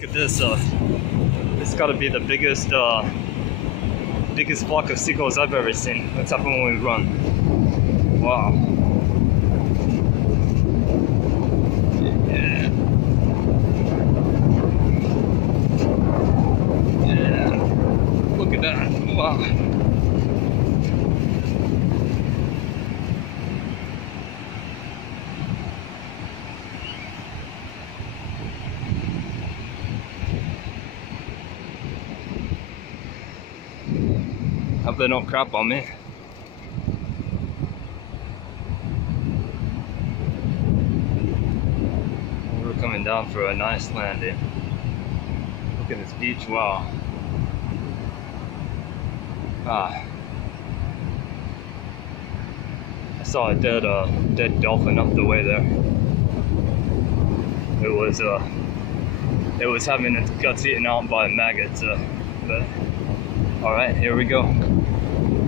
Look at this. This got to be the biggest flock of seagulls I've ever seen. Let's happen when we run. Wow. Yeah. Yeah. Look at that. Wow. Hope they don't crap on me. We're coming down for a nice landing. Look at this beach, wow. I saw a dead dolphin up the way there. It was having its guts eaten out by maggots, but all right, here we go.